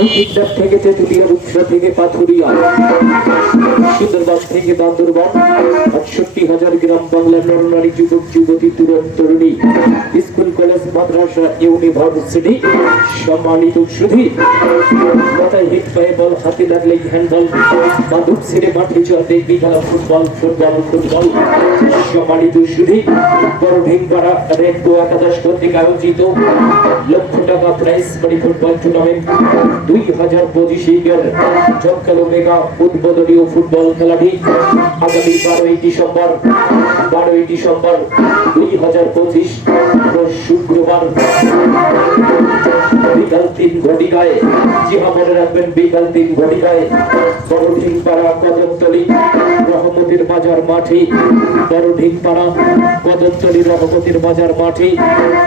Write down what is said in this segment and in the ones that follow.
Kidnap থেকে তেঁতুলিয়া, রূপসা থেকে পাথুরিয়া, সুন্দরবন থেকে বান্দরবান, ৬৮,০০০ গ্রাম বাংলার নরনারী, যুবক যুবতী, তরুণ তরুণী, স্কুল কলেজ মাদ্রাসা ইউনিভার্সিটি, সম্মানিত সুধী, মাথায় হিট পায়ে বল, হাতে লাগলেই হ্যান্ডবল, বাঁধুক ছেড়ে মাঠে চল, দেখবি খেলা ফুটবল ফুটবল ফুটবল। সম্মানিত সুধী, বড় ঢেঙ্গারা রেনবো একাদশ কর্তৃক আয়োজিত লক্ষ টাকা প্রাইজ মানি ফুটবল টুর্নামেন্ট 2025 জমকালো মেগা উদ্বোধনীয় ফুটবল খেলাটি আগামী 12ই ডিসেম্বর 2025 শুক্রবার বিকাল 3 ঘটিকায়, জি হ্যাঁ মনে রাখবেন, বিকাল 3 ঘটিকায় বড় ঢিংপাড়া কদমতলী রহমতের বাজার মাঠে, বড় ঢিংপাড়া কদমতলী রহমতের বাজার মাঠে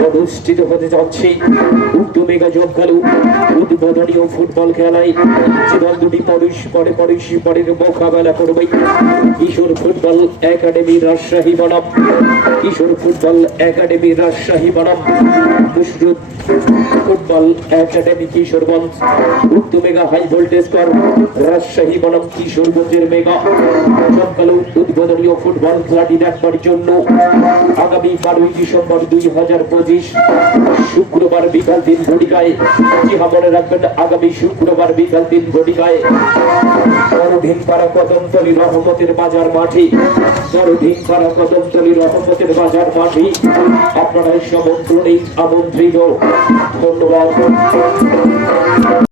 অনুষ্ঠিত হতে যাচ্ছে উক্ত মেগা জমকালো উদ্বোধনীয় ফুটবল খেলায় যে দল দুটি পরের মোকাবেলা করবে কিশোর ফুটবল একাডেমি রাজশাহী বনাম, কিশোর ফুটবল একাডেমি রাজশাহী বনাম মুশরুদ ফুটবল একাডেমি কিশোরগঞ্জ। উক্ত মেগা হাই ভোল্টেজ কর রাজশাহী বনাম কিশোরগঞ্জের মেগা জমকালো উদ্বোধনীয় ফুটবল খেলাটি দেখবার জন্য আগামী 12ই ডিসেম্বর 2025 শুক্রবার বিকাল 3 ঘটিকায়, জি হ্যাঁ মনে রাখবেন, আগামী শুক্রবার বিকাল 3 ঘটিকায় বড় ঢিংপাড়া কদমতলী রহমতের বাজার মাঠে, বড় ঢিংপাড়া কদমতলী রহমতের বাজার মাঠে আপনারা আমন্ত্রিত। ধন্যবাদ।